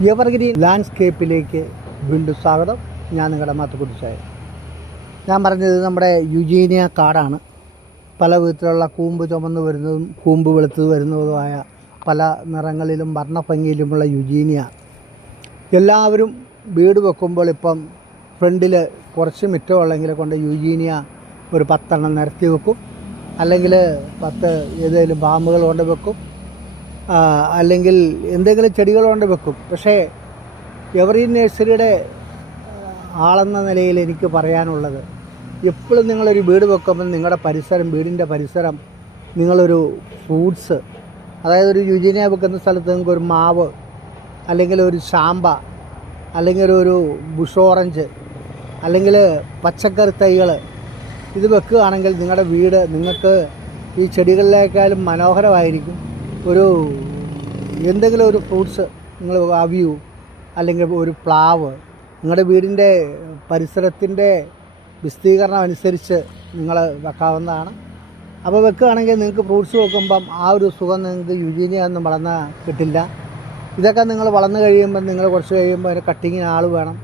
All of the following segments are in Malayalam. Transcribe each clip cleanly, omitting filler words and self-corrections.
എവർഗ്രീൻ ലാൻഡ്സ്കേപ്പിലേക്ക് വീണ്ടും സ്വാഗതം. ഞാൻ നിങ്ങളുടെ മാത്തുക്കുട്ടിച്ചായ. ഞാൻ പറഞ്ഞത് നമ്മുടെ യുജീനിയ കാടാണ്. പല വിധത്തിലുള്ള കൂമ്പ് ചുമന്ന് വരുന്നതും കൂമ്പ് വെളുത്ത് വരുന്നതുമായ പല നിറങ്ങളിലും വർണ്ണഭംഗിയിലുമുള്ള യുജീനിയ. എല്ലാവരും വീട് വെക്കുമ്പോൾ ഇപ്പം ഫ്രണ്ടിൽ കുറച്ച് മിറ്റമുള്ളെങ്കിൽ കൊണ്ട് യുജീനിയ ഒരു 10 എണ്ണം നിരത്തി വെക്കും, അല്ലെങ്കിൽ 10 ഏതെങ്കിലും പാമ്പുകൾ കൊണ്ട് വെക്കും, അല്ലെങ്കിൽ എന്തെങ്കിലും ചെടികൾ കൊണ്ട് വെക്കും. പക്ഷേ എവർഗ്രീൻ നഴ്സറിയുടെ ആളെന്ന നിലയിൽ എനിക്ക് പറയാനുള്ളത്, എപ്പോഴും നിങ്ങളൊരു വീട് വെക്കുമ്പോൾ നിങ്ങളുടെ പരിസരം, വീടിൻ്റെ പരിസരം നിങ്ങളൊരു ഫ്രൂട്ട്സ്, അതായത് ഒരു യുജീനിയ വെക്കുന്ന സ്ഥലത്ത് നിങ്ങൾക്ക് ഒരു മാവ്, അല്ലെങ്കിൽ ഒരു ചാമ്പ, അല്ലെങ്കിൽ ഒരു ബുഷ് ഓറഞ്ച്, അല്ലെങ്കിൽ പച്ചക്കറി തൈകൾ ഇത് വെക്കുകയാണെങ്കിൽ നിങ്ങളുടെ വീട് നിങ്ങൾക്ക് ഈ ചെടികളിലേക്കാളും മനോഹരമായിരിക്കും. ഒരു എന്തെങ്കിലും ഒരു ഫ്രൂട്ട്സ് നിങ്ങൾ അവ്യൂ അല്ലെങ്കിൽ ഒരു പ്ലാവ് നിങ്ങളുടെ വീടിൻ്റെ പരിസരത്തിൻ്റെ വിസ്തീർണം അനുസരിച്ച് നിങ്ങൾ വെക്കാവുന്നതാണ്. അപ്പോൾ വെക്കുകയാണെങ്കിൽ നിങ്ങൾക്ക് ഫ്രൂട്ട്സ് വെക്കുമ്പം ആ ഒരു സുഖം നിങ്ങൾക്ക് യുജീനിയ ഒന്നും വളർന്നാൽ കിട്ടില്ല. ഇതൊക്കെ നിങ്ങൾ വളർന്നു കഴിയുമ്പം നിങ്ങൾ കുറച്ച് കഴിയുമ്പോൾ അതിന് കട്ടിങ്ങിന് ആൾ വേണം,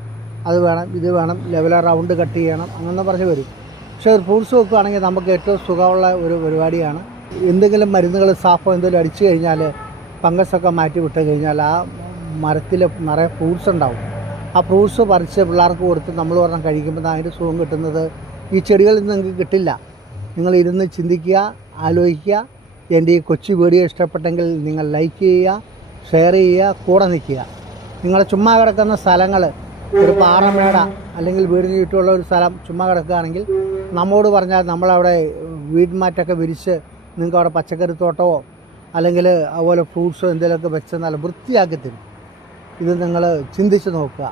അത് വേണം, ഇത് വേണം, ലെവലർ റൗണ്ട് കട്ട് ചെയ്യണം, അങ്ങനെ പറഞ്ഞ് വരും. പക്ഷേ ഒരു ഫ്രൂട്ട്സ് വെക്കുകയാണെങ്കിൽ നമുക്ക് ഏറ്റവും സുഖമുള്ള ഒരു പരിപാടിയാണ്. എന്തെങ്കിലും മരുന്നുകൾ സാഫോ എന്തെങ്കിലും അടിച്ചു കഴിഞ്ഞാൽ ഫംഗസൊക്കെ മാറ്റി വിട്ട് കഴിഞ്ഞാൽ ആ മരത്തിൽ നിറയെ ഫ്രൂട്ട്സ് ഉണ്ടാവും. ആ ഫ്രൂട്ട്സ് പറിച്ച് പിള്ളേർക്ക് കൊടുത്ത് നമ്മൾ പറഞ്ഞാൽ കഴിക്കുമ്പോൾ അതിൻ്റെ സുഖം കിട്ടുന്നത് ഈ ചെടികളിൽ നിന്ന് നിങ്ങൾക്ക് കിട്ടില്ല. നിങ്ങൾ ഇരുന്ന് ചിന്തിക്കുക, ആലോചിക്കുക. എൻ്റെ ഈ കൊച്ചു വീഡിയോ ഇഷ്ടപ്പെട്ടെങ്കിൽ നിങ്ങൾ ലൈക്ക് ചെയ്യുക, ഷെയർ ചെയ്യുക, കൂടെ നിൽക്കുക. നിങ്ങൾ ചുമ്മാ കിടക്കുന്ന സ്ഥലങ്ങൾ, ഒരു പാറമേട അല്ലെങ്കിൽ വീടിന് ചുറ്റുമുള്ള ഒരു സ്ഥലം ചുമ്മാ കിടക്കുകയാണെങ്കിൽ നമ്മോട് പറഞ്ഞാൽ നമ്മളവിടെ വീട്മാറ്റൊക്കെ വിരിച്ച് നിങ്ങൾക്ക് അവിടെ പച്ചക്കറി തോട്ടമോ അല്ലെങ്കിൽ അതുപോലെ ഫ്രൂട്ട്സോ എന്തെങ്കിലുമൊക്കെ വെച്ച് നല്ല വൃത്തിയാക്കി തരും. ഇത് നിങ്ങൾ ചിന്തിച്ച് നോക്കുക.